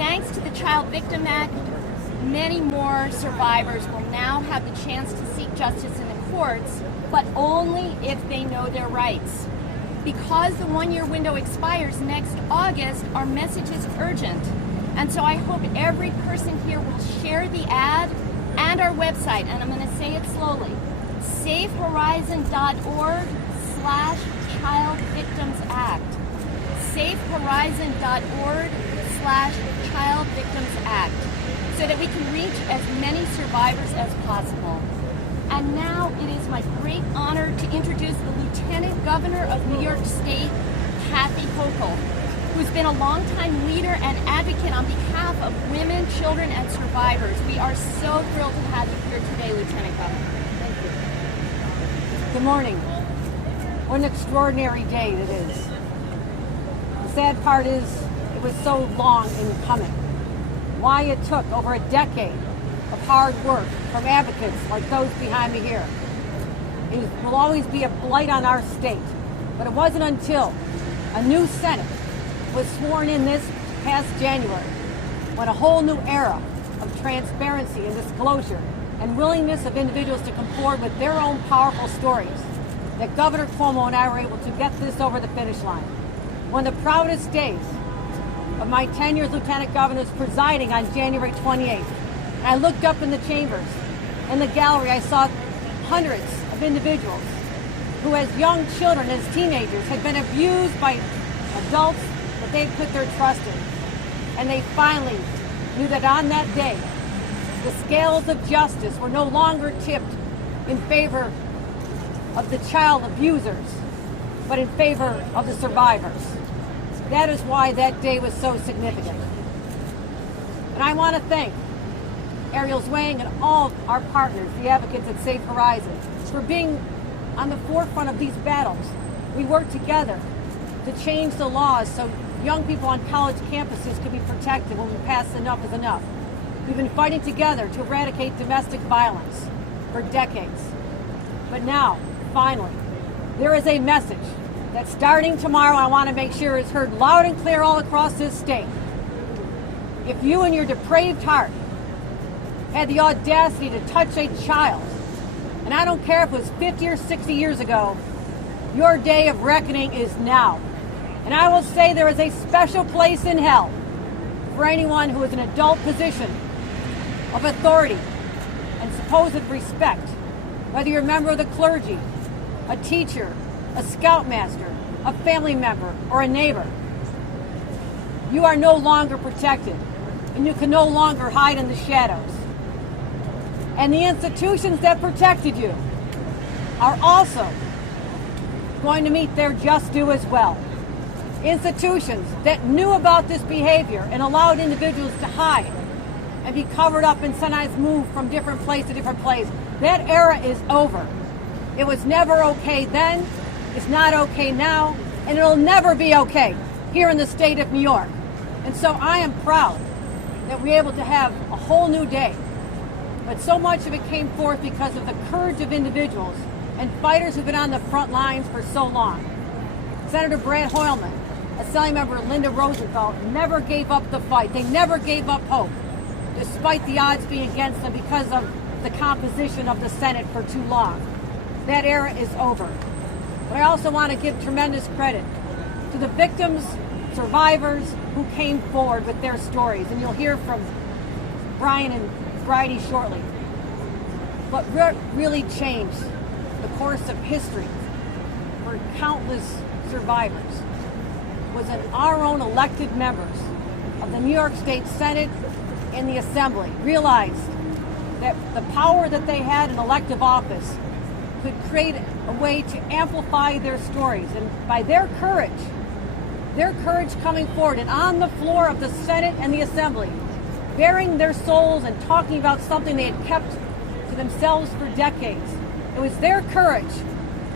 Thanks to the Child Victim Act, many more survivors will now have the chance to seek justice in the courts, but only if they know their rights. Because the one-year window expires next August, our message is urgent. And so I hope every person here will share the ad and our website, and I'm going to say it slowly, safehorizon.org/Child Victims Act. safehorizon.org/Child Victims Act, so that we can reach as many survivors as possible. And now it is my great honor to introduce the Lieutenant Governor of New York State, Kathy Hochul, who's been a longtime leader and advocate on behalf of women, children, and survivors. We are so thrilled to have you here today, Lieutenant Governor. Thank you. Good morning. What an extraordinary day it is. The sad part is it was so long in coming. Why it took over a decade of hard work from advocates like those behind me here. It will always be a blight on our state. But it wasn't until a new Senate was sworn in this past January when a whole new era of transparency and disclosure and willingness of individuals to come forward with their own powerful stories that Governor Cuomo and I were able to get this over the finish line. One of the proudest days of my tenure as Lieutenant Governor was presiding on January 28th. And I looked up in the chambers. In the gallery, I saw hundreds of individuals who, as young children, as teenagers, had been abused by adults that they had put their trust in. And they finally knew that on that day, the scales of justice were no longer tipped in favor of the child abusers, but in favor of the survivors. That is why that day was so significant. And I want to thank Ariel Zwang and all our partners, the advocates at Safe Horizon, for being on the forefront of these battles. We work together to change the laws so young people on college campuses can be protected when we pass Enough is Enough. We've been fighting together to eradicate domestic violence for decades. But now, finally, there is a message that starting tomorrow I want to make sure is heard loud and clear all across this state. If you in your depraved heart had the audacity to touch a child, and I don't care if it was 50 or 60 years ago, your day of reckoning is now. And I will say there is a special place in hell for anyone who is in an adult position of authority and supposed respect, whether you're a member of the clergy, a teacher, a scoutmaster, a family member, or a neighbor. You are no longer protected, and you can no longer hide in the shadows. And the institutions that protected you are also going to meet their just due as well. Institutions that knew about this behavior and allowed individuals to hide and be covered up and sometimes move from different place to different place. That era is over. It was never okay then, it's not okay now, and it'll never be okay here in the state of New York. And so I am proud that we're able to have a whole new day. But so much of it came forth because of the courage of individuals and fighters who've been on the front lines for so long. Senator Brad Hoylman, Assembly Member Linda Rosenfeld never gave up the fight. They never gave up hope, despite the odds being against them because of the composition of the Senate for too long. That era is over. But I also want to give tremendous credit to the victims, survivors who came forward with their stories. And you'll hear from Brian and Bridie shortly. What really changed the course of history for countless survivors was that our own elected members of the New York State Senate and the Assembly realized that the power that they had in elective office could create a way to amplify their stories. And by their courage coming forward and on the floor of the Senate and the Assembly, bearing their souls and talking about something they had kept to themselves for decades. It was their courage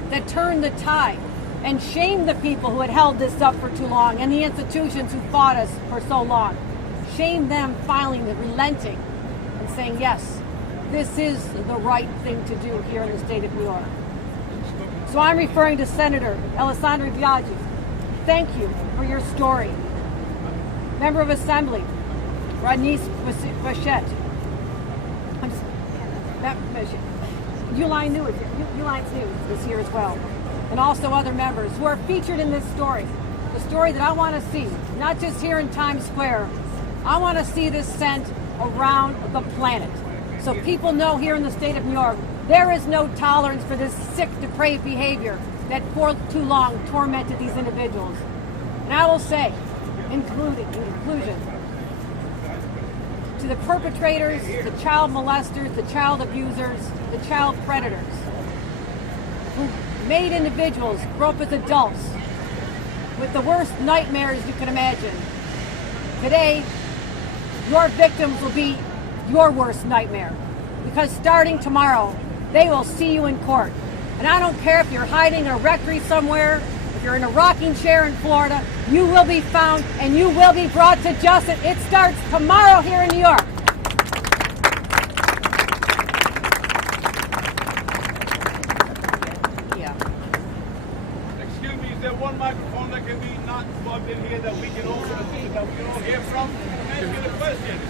that turned the tide and shamed the people who had held this up for too long and the institutions who fought us for so long. Shamed them finally relenting and saying, yes, this is the right thing to do here in the state of New York. So I'm referring to Senator Alessandra Biaggi. Thank you for your story. Member of Assembly Rodney Bichette. Uline News is here as well. And also other members who are featured in this story. The story that I want to see, not just here in Times Square. I want to see this sent around the planet. So people know here in the state of New York, there is no tolerance for this sick, depraved behavior that for too long tormented these individuals. And I will say, in conclusion, to the perpetrators, the child molesters, the child abusers, the child predators, who made individuals grow up as adults with the worst nightmares you can imagine. Today, your victims will be your worst nightmare, because starting tomorrow, they will see you in court. And I don't care if you're hiding in a rectory somewhere, if you're in a rocking chair in Florida, you will be found and you will be brought to justice. It starts tomorrow here in New York. Excuse me, is there one microphone that can be not plugged in here that we can all hear from? Ask you the question.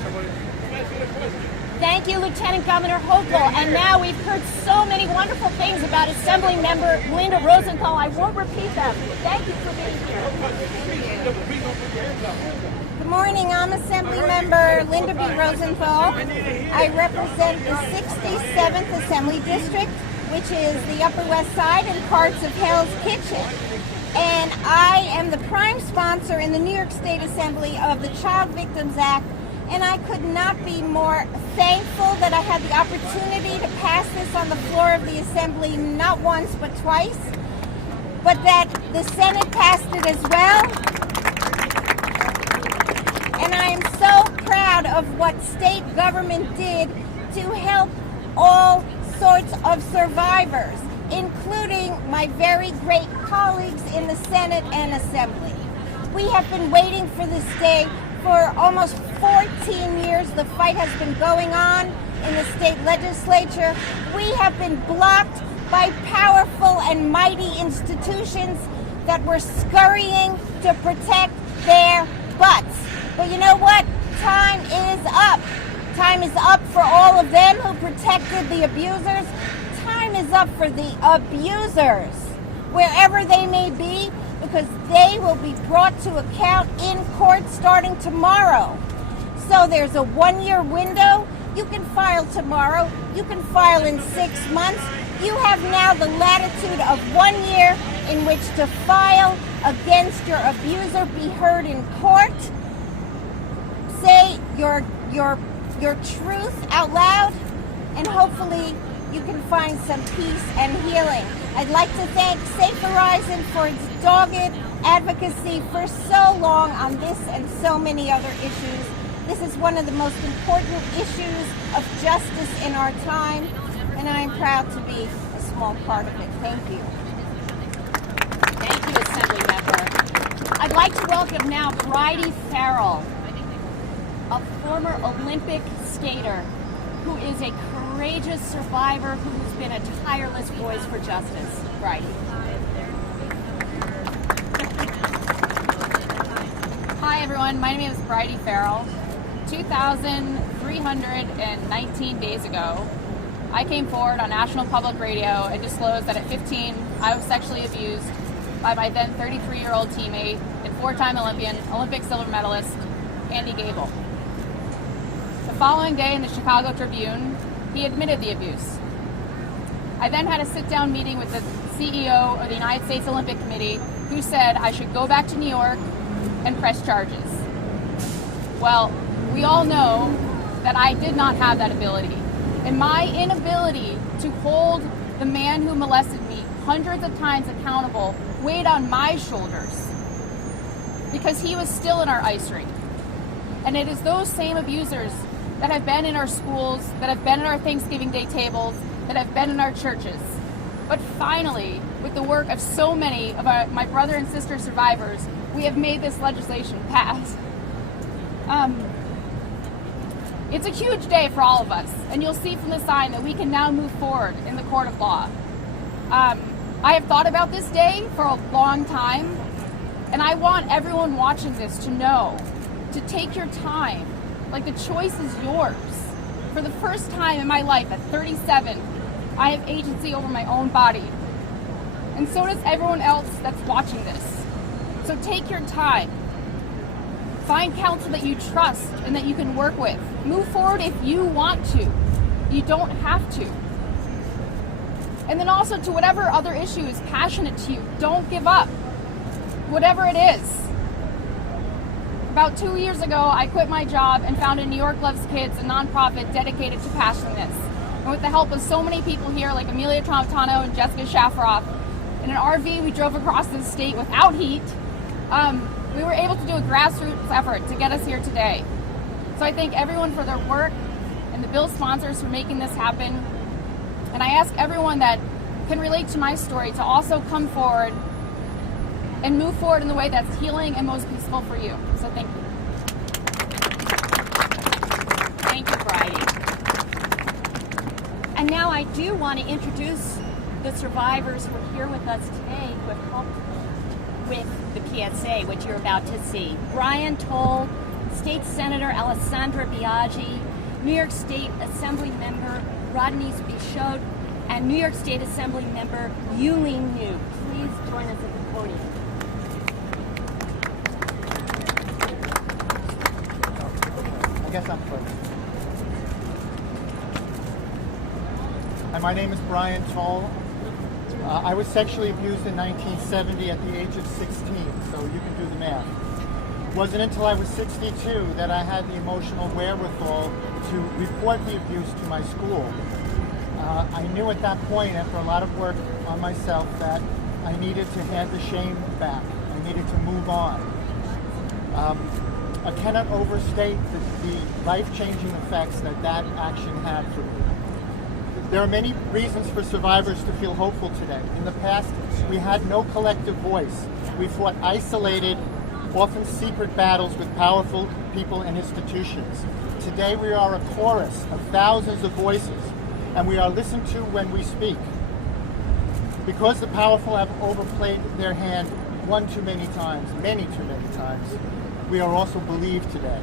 Ask you the question. Thank you, Lieutenant Governor Hochul. And now we've heard so many wonderful things about Assembly Member Linda Rosenthal. I won't repeat them. Thank you for being here. Good morning. I'm Assembly Member Linda B. Rosenthal. I represent the 67th Assembly District, which is the Upper West Side and parts of Hell's Kitchen. And I am the prime sponsor in the New York State Assembly of the Child Victims Act. And I could not be more thankful that I had the opportunity to pass this on the floor of the Assembly, not once but twice, but that the Senate passed it as well. And I am so proud of what state government did to help all sorts of survivors, including my very great colleagues in the Senate and Assembly. We have been waiting for this day for almost 14 years. The fight has been going on in the state legislature. We have been blocked by powerful and mighty institutions that were scurrying to protect their butts. But you know what? Time is up. Time is up for all of them who protected the abusers. Time is up for the abusers, wherever they may be, because they will be brought to account in court starting tomorrow. So there's a 1-year window. You can file tomorrow. You can file in 6 months. You have now the latitude of 1 year in which to file against your abuser, be heard in court, say your truth out loud, and hopefully you can find some peace and healing. I'd like to thank Safe Horizon for its dogged advocacy for so long on this and so many other issues. This is one of the most important issues of justice in our time, and I'm proud to be a small part of it. Thank you. Thank you, Assembly Member. I'd like to welcome now Bridie Farrell, a former Olympic skater who is a courageous survivor who's been a tireless voice for justice. Bridie. Hi everyone, my name is Bridie Farrell. 2,319 days ago, I came forward on National Public Radio and disclosed that at 15, I was sexually abused by my then 33-year-old teammate and 4-time Olympian, Olympic silver medalist, Andy Gable. The following day in the Chicago Tribune, he admitted the abuse. I then had a sit-down meeting with the CEO of the United States Olympic Committee, who said I should go back to New York and press charges. Well, we all know that I did not have that ability. And my inability to hold the man who molested me hundreds of times accountable weighed on my shoulders because he was still in our ice rink. And it is those same abusers that have been in our schools, that have been at our Thanksgiving Day tables, that have been in our churches. But finally, with the work of so many of my brother and sister survivors, we have made this legislation pass. It's a huge day for all of us, and you'll see from the sign that we can now move forward in the court of law. I have thought about this day for a long time, and I want everyone watching this to know to take your time, Like, the choice is yours. For the first time in my life at 37, I have agency over my own body. And so does everyone else that's watching this. So take your time. Find counsel that you trust and that you can work with. Move forward if you want to. You don't have to. And then also, to whatever other issue is passionate to you, don't give up. Whatever it is. About 2 years ago, I quit my job and founded New York Loves Kids, a nonprofit dedicated to passionless. And with the help of so many people here, like Amelia Tramontano and Jessica Shafroff, in an RV we drove across the state without heat, we were able to do a grassroots effort to get us here today. So I thank everyone for their work and the bill sponsors for making this happen. And I ask everyone that can relate to my story to also come forward and move forward in the way that's healing and most peaceful for you. So thank you. Thank you, Bridie. And now I do want to introduce the survivors who are here with us today who have helped with the PSA, which you're about to see. Brian Toll, State Senator Alessandra Biaggi, New York State Assembly Member Rodney Bichot, and New York State Assembly Member Yuling Liu. Please join us at the podium. I guess I'm first. Hi, my name is Brian Toll. I was sexually abused in 1970 at the age of 16, so you can do the math. It wasn't until I was 62 that I had the emotional wherewithal to report the abuse to my school. I knew at that point, after a lot of work on myself, that I needed to hand the shame back. I needed to move on. I cannot overstate the life-changing effects that action had for me. There are many reasons for survivors to feel hopeful today. In the past, we had no collective voice. We fought isolated, often secret battles with powerful people and institutions. Today, we are a chorus of thousands of voices, and we are listened to when we speak. Because the powerful have overplayed their hand one too many times, many too many times, we are also believed today.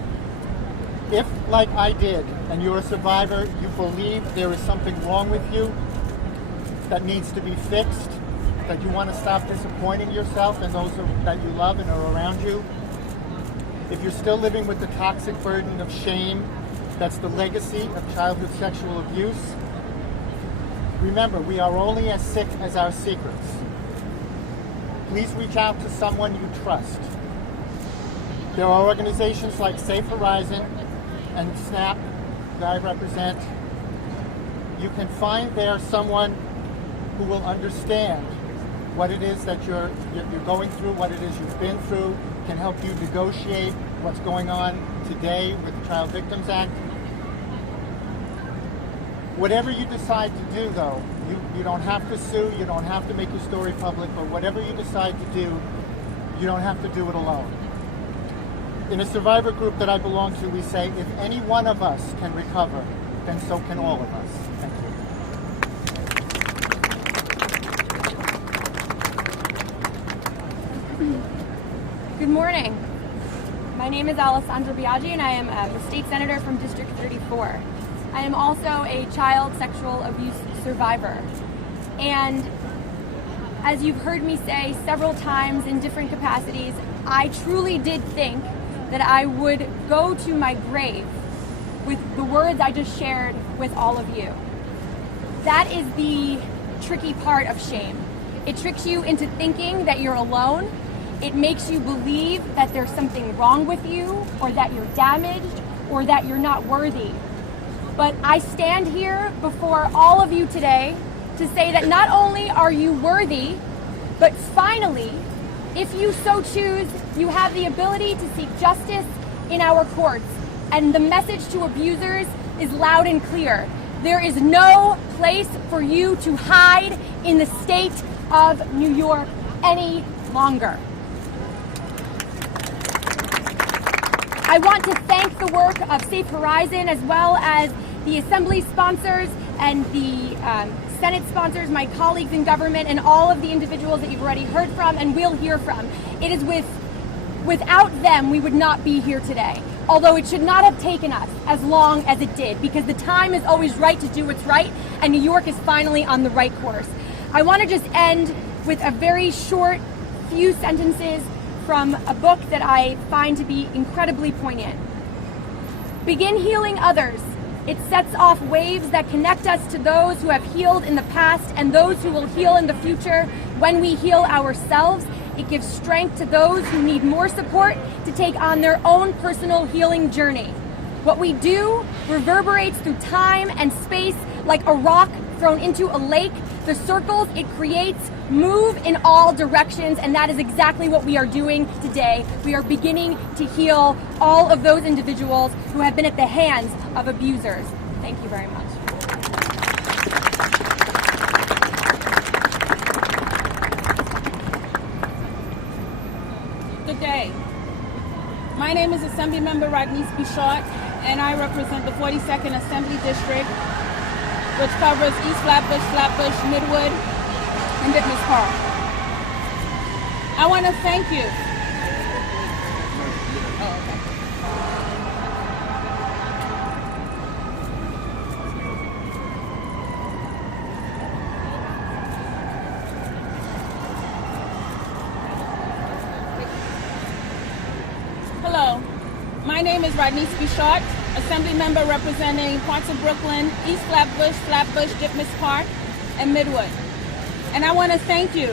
If, like I did, and you're a survivor, you believe there is something wrong with you that needs to be fixed, that you want to stop disappointing yourself and those that you love and are around you, if you're still living with the toxic burden of shame, that's the legacy of childhood sexual abuse, remember, we are only as sick as our secrets. Please reach out to someone you trust. There are organizations like Safe Horizon and SNAP that I represent. You can find there someone who will understand what it is that you're going through, what it is you've been through, can help you negotiate what's going on today with the Child Victims Act. Whatever you decide to do, though, you don't have to sue, you don't have to make your story public, but whatever you decide to do, you don't have to do it alone. In a survivor group that I belong to, we say, if any one of us can recover, then so can all of us. Thank you. Good morning. My name is Alessandra Biaggi, and I am the state senator from District 34. I am also a child sexual abuse survivor. And as you've heard me say several times in different capacities, I truly did think that I would go to my grave with the words I just shared with all of you. That is the tricky part of shame. It tricks you into thinking that you're alone. It makes you believe that there's something wrong with you, or that you're damaged, or that you're not worthy. But I stand here before all of you today to say that not only are you worthy, but finally, if you so choose, you have the ability to seek justice in our courts. And the message to abusers is loud and clear. There is no place for you to hide in the state of New York any longer. I want to thank the work of Safe Horizon, as well as the Assembly sponsors and the Senate sponsors, my colleagues in government, and all of the individuals that you've already heard from and will hear from. It is without them, we would not be here today. although it should not have taken us as long as it did, because the time is always right to do what's right, and New York is finally on the right course. I want to just end with a very short few sentences from a book that I find to be incredibly poignant. Begin healing others. It sets off waves that connect us to those who have healed in the past and those who will heal in the future. When we heal ourselves, it gives strength to those who need more support to take on their own personal healing journey. What we do reverberates through time and space like a rock thrown into a lake. The circles it creates move in all directions, and that is exactly what we are doing today. We are beginning to heal all of those individuals who have been at the hands of abusers. Thank you very much. Good day. My name is Assemblymember Rodney's Bichot, and I represent the 42nd Assembly District, which covers East Flatbush, Midwood, and Ditmas Park. I want to thank you. Hello, my name is Rodney Bichot, Assembly Member representing parts of Brooklyn, East Flatbush, Ditmas Park, and Midwood. And I want to thank you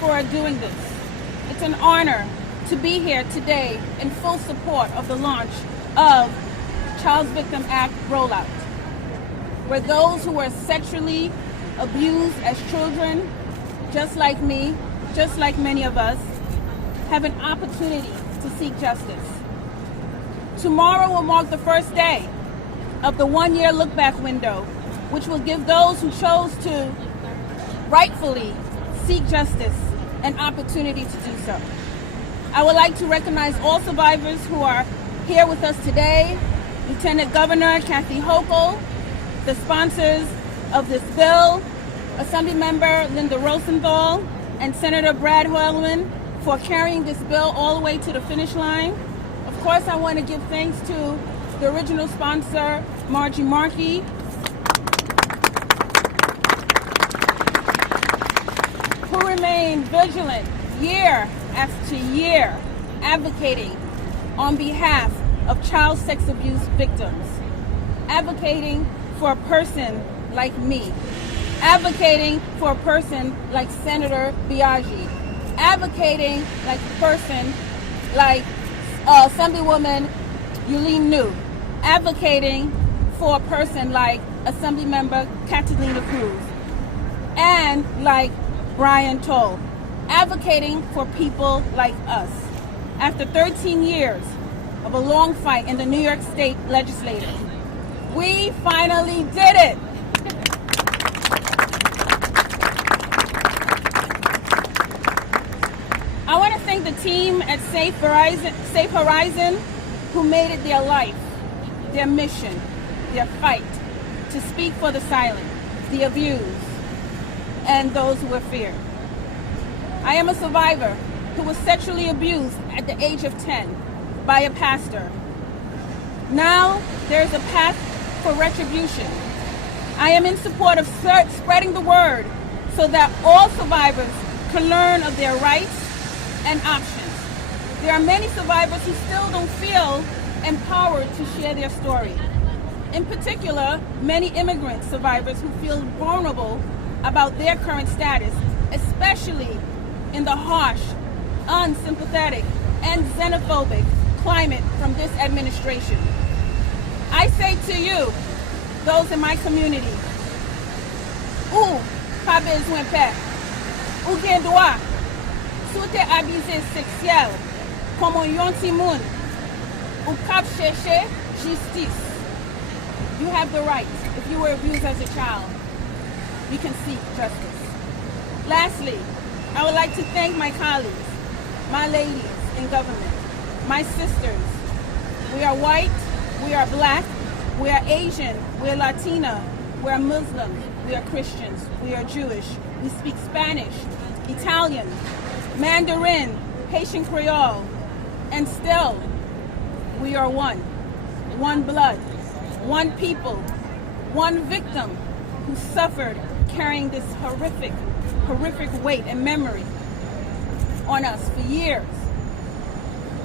for doing this. It's an honor to be here today in full support of the launch of Child Victim Act rollout, where those who were sexually abused as children, just like me, just like many of us, have an opportunity to seek justice. Tomorrow will mark the first day of the one-year look-back window, which will give those who chose to rightfully seek justice an opportunity to do so. I would like to recognize all survivors who are here with us today, Lieutenant Governor Kathy Hochul, the sponsors of this bill, Assemblymember Linda Rosenthal, and Senator Brad Hoylman for carrying this bill all the way to the finish line. Of course, I want to give thanks to the original sponsor, Margie Markey, who remain vigilant year after year, advocating on behalf of child sex abuse victims, advocating for a person like me, advocating for a person like Senator Biaggi, advocating like a person like Assemblywoman Yulene New, advocating for a person like Assemblymember Catalina Cruz, and like Brian Toll, advocating for people like us. After 13 years of a long fight in the New York State Legislature, we finally did it. I want to thank the team at Safe Horizon who made it their life, their mission, their fight to speak for the silent, the abused, and those who are feared. I am a survivor who was sexually abused at the age of 10 by a pastor. Now there's a path for retribution. I am in support of spreading the word so that all survivors can learn of their rights and options. There are many survivors who still don't feel empowered to share their story. In particular, many immigrant survivors who feel vulnerable about their current status, especially in the harsh, unsympathetic, and xenophobic climate from this administration. I say to you, those in my community, ou pas besoin paix, ou gen droit, sou te abusé sexuel, comme yon ti moun, ou kap cherche justice. You have the right, if you were abused as a child, you can seek justice. Lastly, I would like to thank my colleagues, my ladies in government, my sisters. We are white, we are black, we are Asian, we are Latina, we are Muslim, we are Christians, we are Jewish, we speak Spanish, Italian, Mandarin, Haitian Creole, and still, We are one. One blood. One people. One victim who suffered carrying this horrific weight and memory on us for years.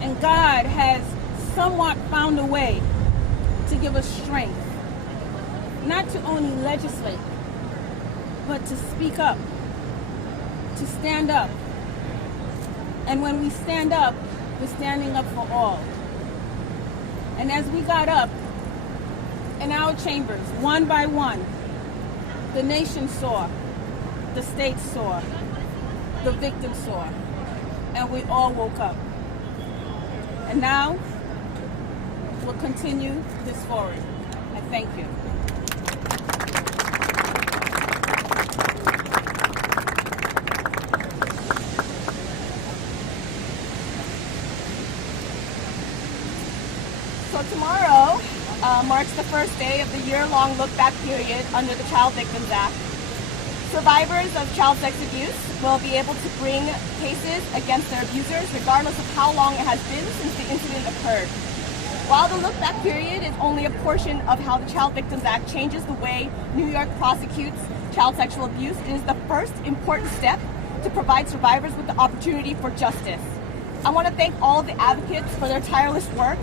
And God has somewhat found a way to give us strength, not to only legislate, but to speak up, to stand up. And when we stand up, we're standing up for all. And as we got up in our chambers, one by one, the nation saw, the state saw, the victim saw, and we all woke up. And now, we'll continue this forward. I thank you. So tomorrow marks the first day of the year-long look-back period under the Child Victims Act. Survivors of child sex abuse will be able to bring cases against their abusers regardless of how long it has been since the incident occurred. While the look-back period is only a portion of how the Child Victims Act changes the way New York prosecutes child sexual abuse, it is the first important step to provide survivors with the opportunity for justice. I want to thank all of the advocates for their tireless work.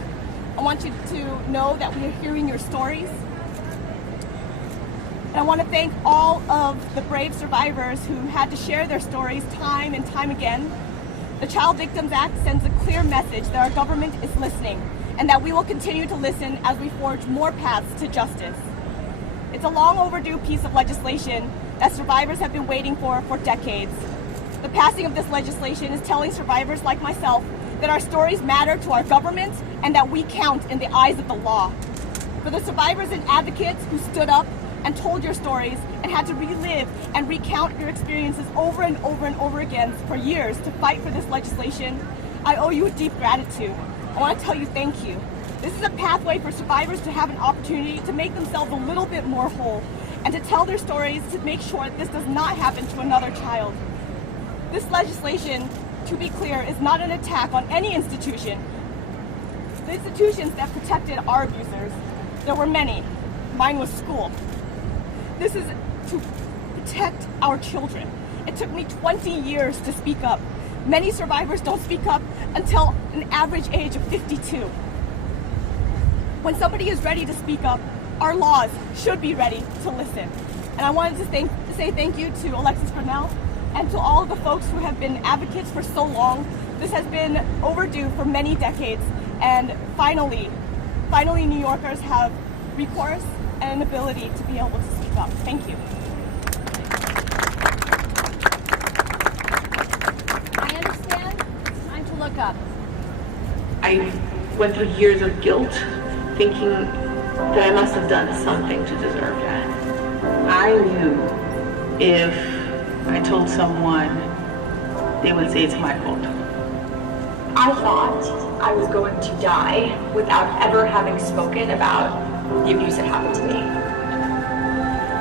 I want you to know that we are hearing your stories. And I want to thank all of the brave survivors who had to share their stories time and time again. The Child Victims Act sends a clear message that our government is listening and that we will continue to listen as we forge more paths to justice. It's a long overdue piece of legislation that survivors have been waiting for decades. The passing of this legislation is telling survivors like myself that our stories matter to our government and that we count in the eyes of the law. For the survivors and advocates who stood up and told your stories and had to relive and recount your experiences over and over and over again for years to fight for this legislation, I owe you a deep gratitude. I want to tell you thank you. This is a pathway for survivors to have an opportunity to make themselves a little bit more whole and to tell their stories to make sure that this does not happen to another child. This legislation, to be clear, is not an attack on any institution. The institutions that protected our abusers, there were many. Mine was school. This is to protect our children. It took me 20 years to speak up. Many survivors don't speak up until an average age of 52. When somebody is ready to speak up, our laws should be ready to listen. And I wanted to say thank you to Alexis Brunel and to all of the folks who have been advocates for so long. This has been overdue for many decades, and finally New Yorkers have recourse and an ability to be able to speak up. Thank you. I understand. It's time to look up. I went through years of guilt, thinking that I must have done something to deserve that. I knew if I told someone, they would say it's my fault. I thought I was going to die without ever having spoken about the abuse that happened to me.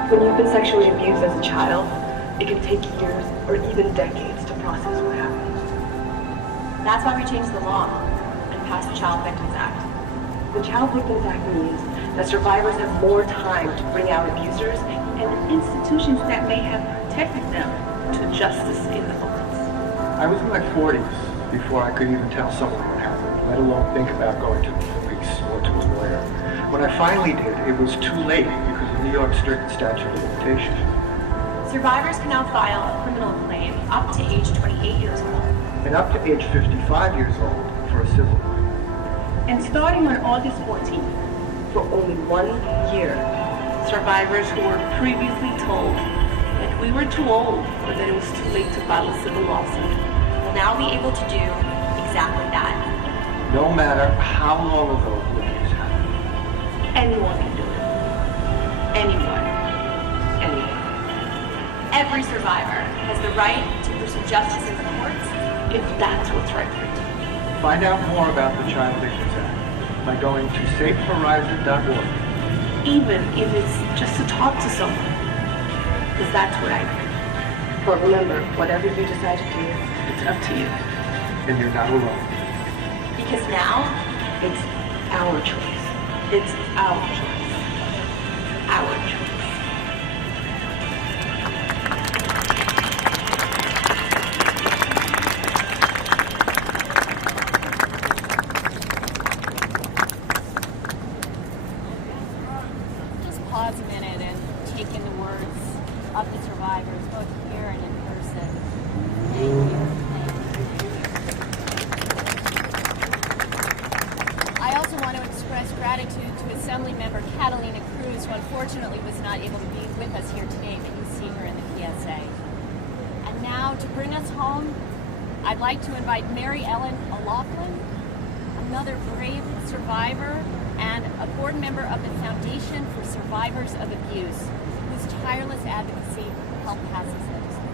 When you've been sexually abused as a child, it can take years or even decades to process what happened. That's why we changed the law and passed the Child Victims Act. The Child Victims Act means that survivors have more time to bring out abusers and institutions that may have protected them to justice in the courts. I was in my 40s before I could even tell someone what happened, let alone think about going to the police or to a lawyer. When I finally did, it was too late because of New York's strict statute of limitations. Survivors can now file a criminal claim up to age 28 years old. And up to age 55 years old for a civil one. And starting on August 14th, for only 1 year, survivors who were previously told that we were too old or that it was too late to file a civil lawsuit will now be able to do exactly that. No matter how long ago the abuse happened. Anyone can do it. Anyone. Every survivor has the right to pursue justice in the courts if that's what's right for you. Find out more about the Child Victims Act by going to safehorizon.org. Even if it's just to talk to someone. Because that's what I did. But remember, whatever you decide to do, it's up to you. And you're not alone. because now it's our choice. It's our choice. Our choice. Just pause a minute and take in the words of the survivors, both here and in person. Thank you. I also want to express gratitude to Assemblymember Catalina Cruz, who unfortunately was not able to be with us here today, but you see her in the PSA. And now, to bring us home, I'd like to invite Mary Ellen O'Loughlin, another brave survivor and a board member of the Foundation for Survivors of Abuse, whose tireless advocacy helped pass this legislation.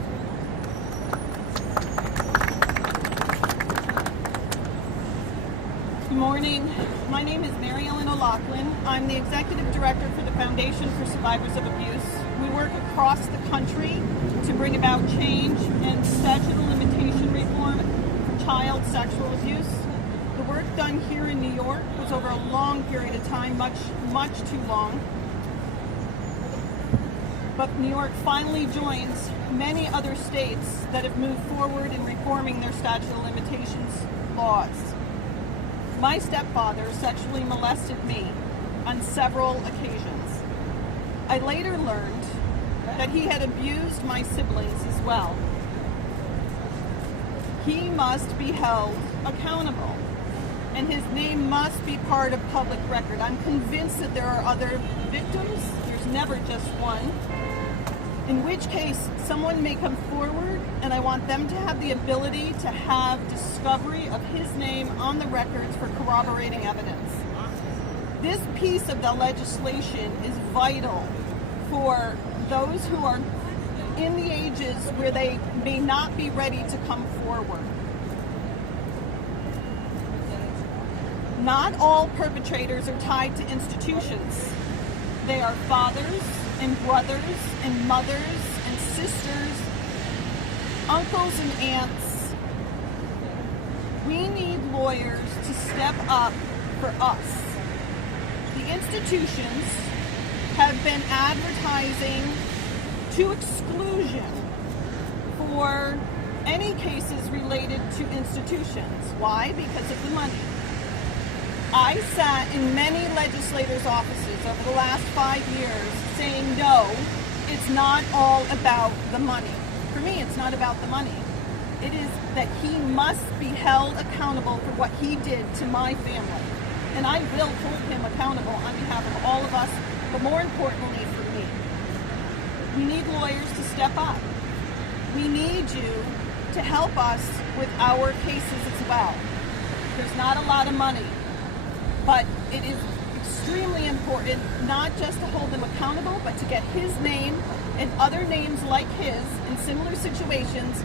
Good morning. My name is Mary Ellen O'Loughlin. I'm the Executive Director for the Foundation for Survivors of Abuse. We work across the country to bring about change and statute of limitation reform for child sexual abuse. The work done here in New York was over a long period of time, much too long. But New York finally joins many other states that have moved forward in reforming their statute of limitations laws. My stepfather sexually molested me on several occasions. I later learned that he had abused my siblings as well. He must be held accountable, and his name must be part of public record. I'm convinced that there are other victims. There's never just one. In which case, someone may come forward, and I want them to have the ability to have discovery of his name on the records for corroborating evidence. This piece of the legislation is vital for those who are in the ages where they may not be ready to come forward. Not all perpetrators are tied to institutions. They are fathers and brothers and mothers and sisters, uncles and aunts. We need lawyers to step up for us. The institutions have been advertising to exclusion for any cases related to institutions. Why? Because of the money. I sat in many legislators' offices over the last 5 years saying, no, it's not all about the money. For me, it's not about the money. It is that he must be held accountable for what he did to my family. And I will hold him accountable on behalf of all of us, but more importantly for me. We need lawyers to step up. We need you to help us with our cases as well. There's not a lot of money, but it is extremely important not just to hold him accountable, but to get his name and other names like his in similar situations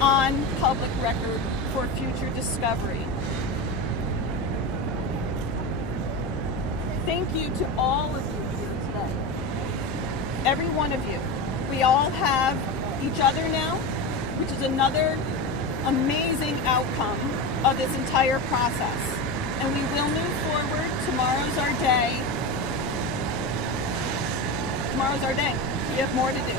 on public record for future discovery. Thank you to all of you here today. Every one of you. We all have each other now, which is another amazing outcome of this entire process. And we will move forward. Tomorrow's our day. Tomorrow's our day. We have more to do.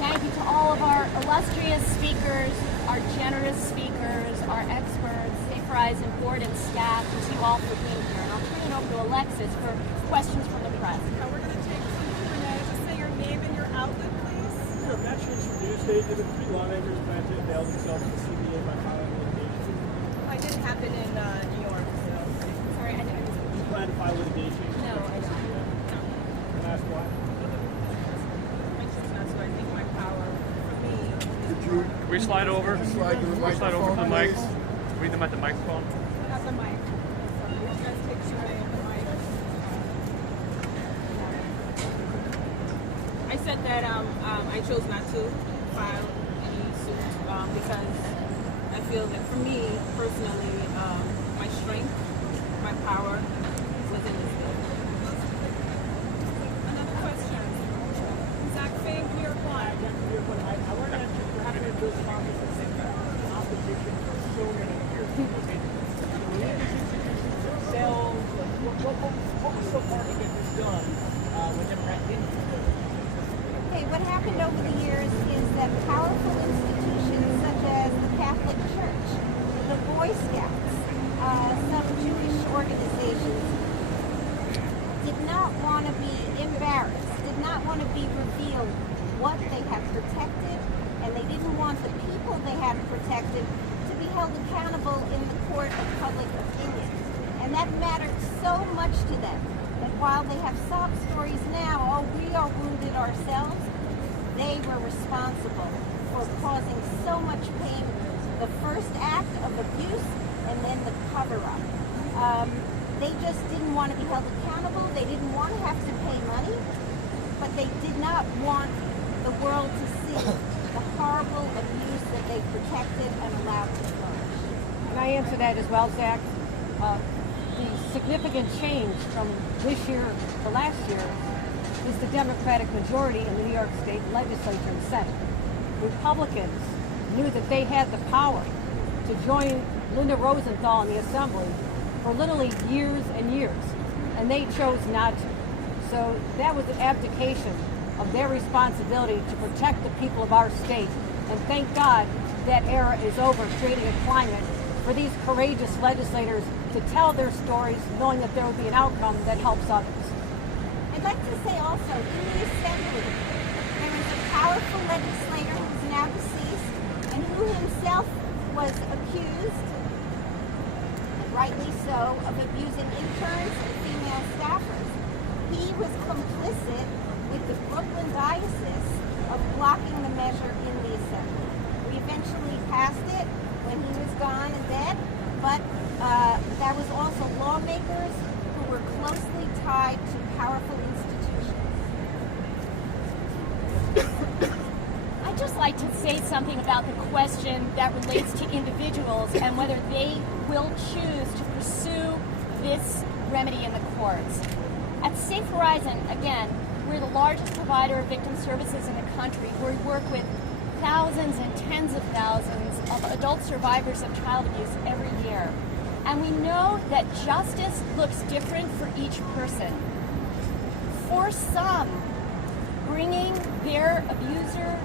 Thank you to all of our illustrious speakers, our generous speakers, our experts, Safe Horizon board and staff, and to you all for being here. And I'll turn it over to Alexis for questions from the press. Now we're going to take some Q&A. Just say your name and your outlet, please. Sure. Matt Schultz from Newsday. Did the 3 lawmakers plan to avail themselves of the CBA by filing litigation? I didn't happen in New York, so. Sorry, I didn't. Do you plan to file litigation? No, I don't. No. Can I ask why? I choose not to. I think my power for me. Can we slide over? Slide over to the mics. Read them at the microphone. At the mic. So you guys take Q&A at the mic. I said that I chose not to file any suit because I feel that for me personally, my strength, my power was in this bill. Another question. Zach Fink, New York One. I want to ask you, perhaps in this conference, we're going to hear. Okay. The religious institutions themselves, what was so hard to get this done when Democrats didn't do it? Okay, what happened over the years is that powerful institutions such as the Catholic Church, the Boy Scouts, some Jewish organizations did not want to be embarrassed, did not want to be revealed what they had protected, and they didn't want the people they had protected to be held accountable in the court of public opinion. And that mattered so much to them that while they have sob stories now, oh, we are wounded ourselves, they were responsible for causing so much pain. The first act of abuse and then the cover-up. They just didn't want to be held accountable. They didn't want to have to pay money, but they did not want the world to see the horrible abuse that they protected and allowed to flourish. Can I answer that as well, Zach? The significant change from this year to last year is the Democratic majority in the New York State Legislature and Senate. Republicans knew that they had the power to join Linda Rosenthal in the Assembly for literally years and years, and they chose not to. So that was an abdication of their responsibility to protect the people of our state. And thank God that era is over, creating a climate for these courageous legislators to tell their stories, knowing that there will be an outcome that helps others. I'd like to say also, in the Assembly, there is a powerful legislator who's now deceased and who himself was accused, and rightly so, of abusing interns and female staffers. He was complicit with the Brooklyn Diocese of blocking the measure in the Assembly. We eventually passed it when he was gone and dead, but that was also lawmakers who were closely tied to powerful institutions. I'd just like to say something about the question that relates to individuals and whether they will choose to pursue this remedy in the courts. At Safe Horizon, again, we're the largest provider of victim services in the country. We work with thousands and tens of thousands of adult survivors of child abuse every year. And we know that justice looks different for each person. For some, bringing their abuser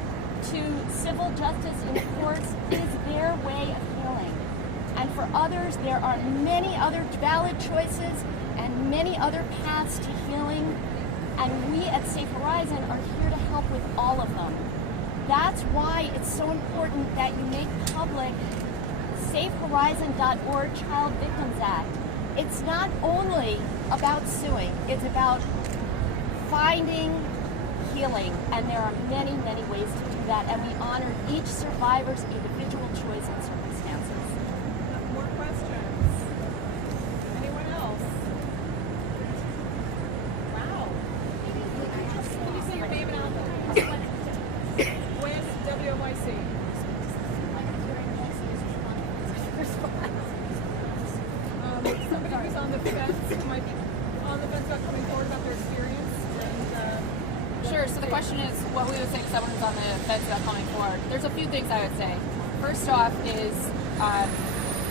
to civil justice in the courts is their way of healing. And for others, there are many other valid choices and many other paths to healing. And we at Safe Horizon are here to help with all of them. That's why it's so important that you make public SafeHorizon.org Child Victims Act. It's not only about suing, it's about finding healing, and there are many, many ways to do that, and we honor each survivor's individual choice and circumstances. More questions? Anyone else? Wow. Can you say your name and outfit? With WNYC. Somebody who's on the fence might be on the fence about coming forward about their experience. Sure, so the question is what we would say to someone who's on the fence about coming forward. There's a few things I would say. First off is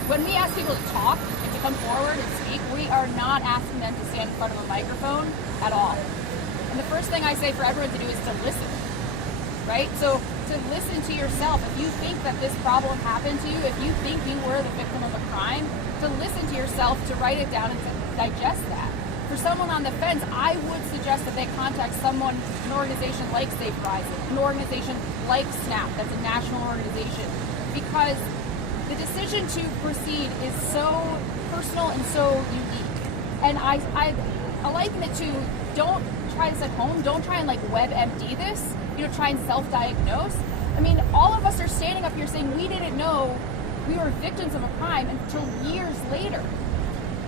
when we ask people to talk and to come forward and speak, we are not asking them to stand in front of a microphone at all. And the first thing I say for everyone to do is to listen, right? So to listen to yourself. If you think that this problem happened to you, if you think you were the victim of a crime, to listen to yourself, to write it down and to digest that. For someone on the fence, I would suggest that they contact someone, an organization like Safe Horizon, an organization like SNAP, that's a national organization, because the decision to proceed is so personal and so unique. And I liken it to, don't try this at home, don't try and like WebMD this, try and self-diagnose. I mean, all of us are standing up here saying we didn't know we were victims of a crime until years later.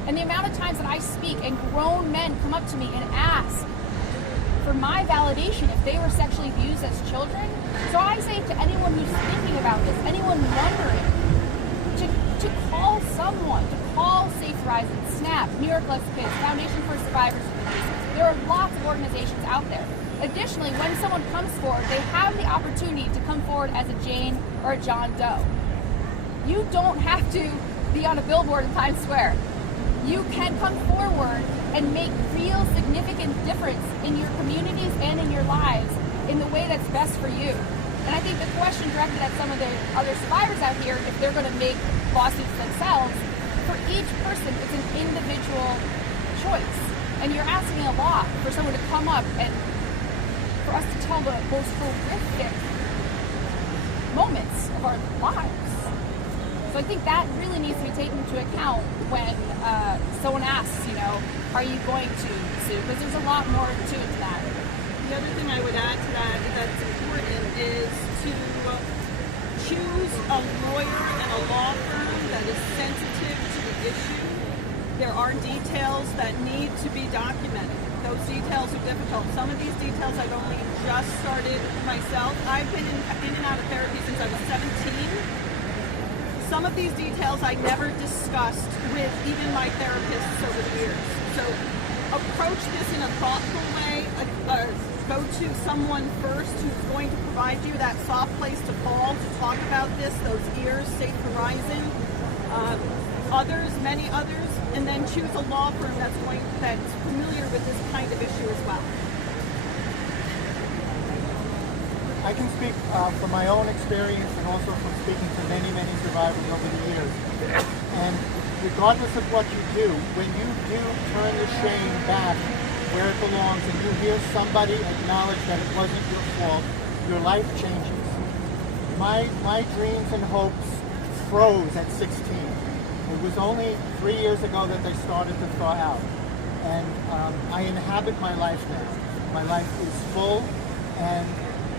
And the amount of times that I speak and grown men come up to me and ask for my validation if they were sexually abused as children. So I say to anyone who's thinking about this, anyone wondering, to call someone, to call Safe Horizon, SNAP, New York Lesbians, Foundation for Survivors of Abuse. There are lots of organizations out there. Additionally, when someone comes forward, they have the opportunity to come forward as a Jane or a John Doe. You don't have to be on a billboard in Times Square. You can come forward and make real significant difference in your communities and in your lives in the way that's best for you. And I think the question directed at some of the other survivors out here, if they're going to make lawsuits themselves, for each person, it's an individual choice. And you're asking a lot for someone to come up and for us to tell the most horrific moments of our lives. So I think that really needs to be taken into account when someone asks, are you going to sue? Because there's a lot more to it to that. The other thing I would add to that that's important is to choose a lawyer and a law firm that is sensitive to the issue. There are details that need to be documented. Those details are difficult. Some of these details I've only just started myself. I've been in and out of therapy since I was 17. Some of these details I never discussed with even my therapists over the years. So approach this in a thoughtful way. Go to someone first who's going to provide you that soft place to fall to talk about this, those ears, Safe Horizon, others, many others, and then choose a law firm that's familiar with this kind of issue as well. I can speak from my own experience and also from speaking to many, many survivors over the years. And regardless of what you do, when you do turn the shame back where it belongs and you hear somebody acknowledge that it wasn't your fault, your life changes. My dreams and hopes froze at 16. It was only 3 years ago that they started to thaw out. And I inhabit my life now. My life is full and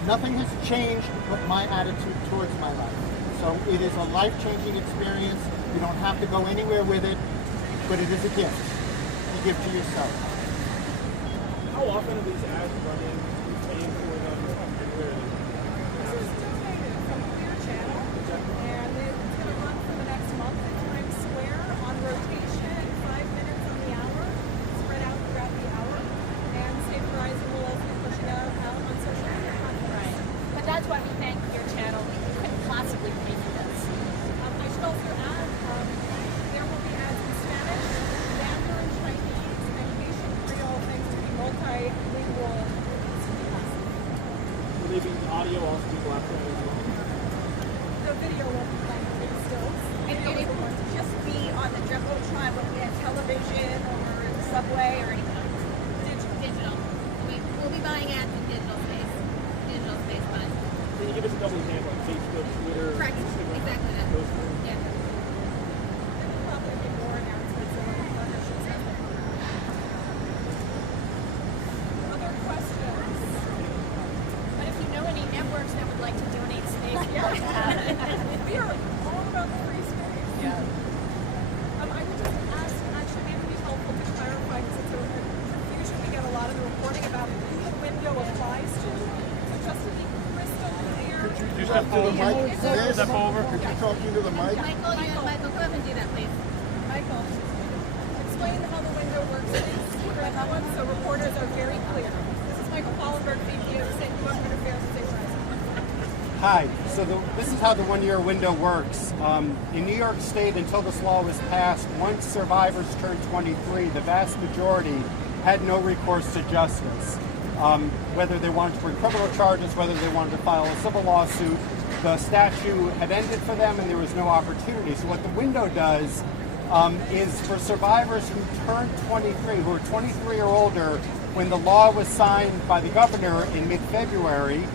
nothing has changed but my attitude towards my life. So it is a life-changing experience. You don't have to go anywhere with it, but it is a gift. You give to yourself. How often are these ads running? Who's paying for them? Where are they? This is donated from Clear Channel, and it's going to run for the next month at Times Square on rotation, 5 minutes on the hour, spread out throughout the hour. And Safe Horizon will also be pushing out on social media. Right. But that's why we thank your channel. We couldn't possibly pay for this. I should also add, there will be ads in Spanish, Mandarin, Chinese, and Haitian Creole, things to be multilingual. Will they be audio also be black and white as well? The video won't be playing with stills. And it won't just be on the Jumbotron, but we have television or the subway or anything. Digital. We'll be buying ads in digital space. Digital space, but. Can you give us a double example like Facebook, Twitter, Correct. Instagram? Exactly that. Those three? Yeah. There will probably be more announcements of other partnerships out there. Other questions? But if you know any networks that would like to donate space, We are all about the free space. Yeah. I would just ask, actually, maybe it'd be helpful to clarify, because it's a confusion we get a lot of the reporting about who the window applies to. So just to be crystal clear. Could you step to the mic? Step over. Could you talk into the mic? Michael, go up and do that, please. Michael, explain how the window works, please, for everyone, so reporters are very clear. This is Michael Pollenberg, VP of State Government Affairs and State Horizon. Hi. So this is how the one-year window works. In New York State, until this law was passed, once survivors turned 23, the vast majority had no recourse to justice. Whether they wanted to bring criminal charges, whether they wanted to file a civil lawsuit, the statute had ended for them and there was no opportunity. So what the window does is for survivors who turned 23, who are 23 or older, when the law was signed by the governor in mid-February,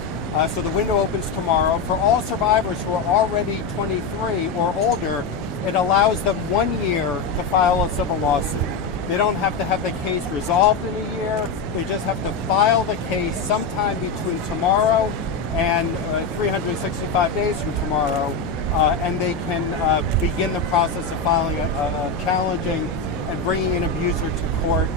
so the window opens tomorrow, for all survivors who are already 23 or older, it allows them 1 year to file a civil lawsuit. They don't have to have the case resolved in a year. They just have to file the case sometime between tomorrow and 365 days from tomorrow, and they can begin the process of filing challenging and bringing an abuser to court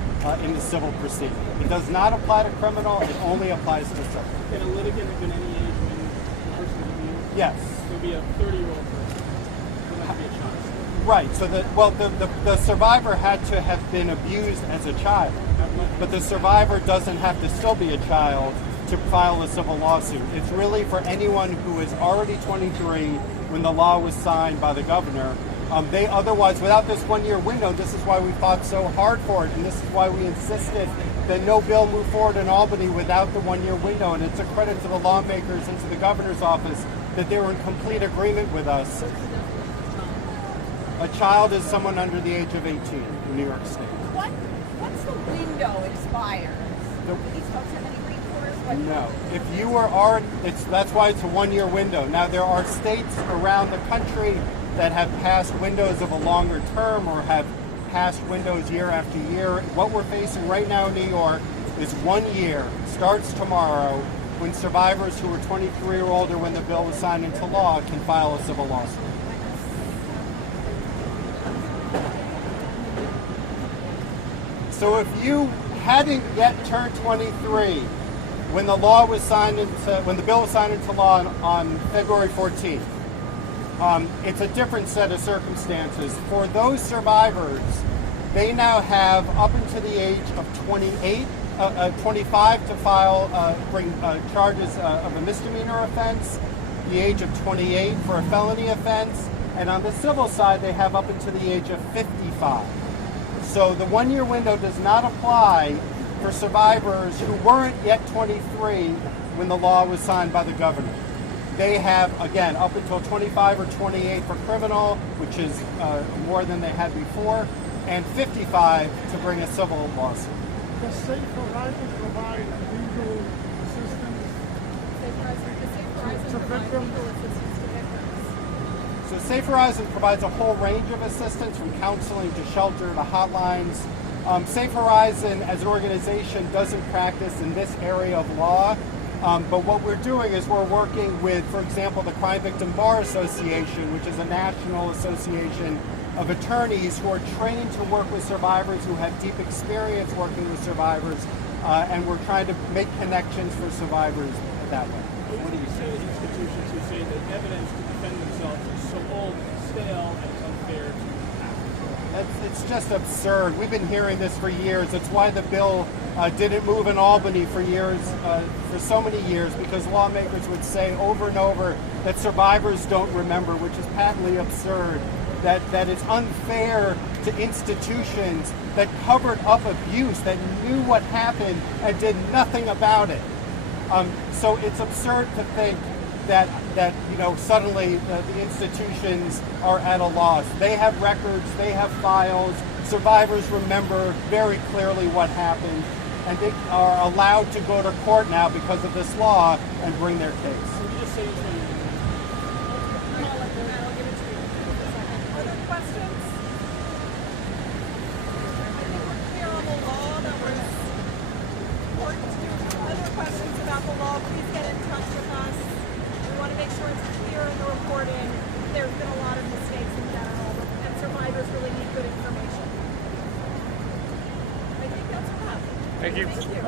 in the civil proceeding. It does not apply to criminal. It only applies to civil. Can a litigant have been any age when the person is abused? Yes. So it would be a 30-year-old person. It would not be a child. Right. So the survivor had to have been abused as a child, but the survivor doesn't have to still be a child to file a civil lawsuit. It's really for anyone who is already 23 when the law was signed by the governor. They otherwise, without this 1 year window, this is why we fought so hard for it, and this is why we insisted that no bill move forward in Albany without the 1 year window. And it's a credit to the lawmakers and to the governor's office that they were in complete agreement with us. A child is someone under the age of 18 in New York State. What's the window expires? Do these folks have any recourse? No. If you were already, that's why it's a 1 year window. Now, there are states around the country that have passed windows of a longer term or have passed windows year after year. What we're facing right now in New York is 1 year, starts tomorrow, when survivors who are 23 or older when the bill was signed into law can file a civil lawsuit. So if you hadn't yet turned 23 when the law was signed when the bill was signed into law on February 14th, it's a different set of circumstances. For those survivors, they now have up until the age of 25 to bring charges of a misdemeanor offense, the age of 28 for a felony offense, and on the civil side, they have up until the age of 55. So the 1 year window does not apply for survivors who weren't yet 23 when the law was signed by the governor. They have, again, up until 25 or 28 for criminal, which is more than they had before, and 55 to bring a civil lawsuit. Does Safe Horizon provide legal assistance to victims? So Safe Horizon provides a whole range of assistance, from counseling to shelter to hotlines. Safe Horizon as an organization doesn't practice in this area of law, but what we're doing is we're working with, for example, the Crime Victim Bar Association, which is a national association of attorneys who are trained to work with survivors, who have deep experience working with survivors, and we're trying to make connections for survivors that way. What do you say to institutions who say that evidence to defend themselves is so old, stale, and unfair to It's just absurd. We've been hearing this for years. It's why the bill didn't move in Albany for years, for so many years, because lawmakers would say over and over that survivors don't remember, which is patently absurd. That it's unfair to institutions that covered up abuse, that knew what happened and did nothing about it. So it's absurd to think that suddenly the institutions are at a loss. They have records, they have files. Survivors remember very clearly what happened, and they are allowed to go to court now because of this law and bring their case. So you just say it's really Other questions? I think we're clear on the law. That was important to do. Other questions about the law, please get in touch with us. We want to make sure it's clear in the reporting. There's been a lot of mistakes in general, and survivors really need good information. I think that's enough. Thank you. Thank you.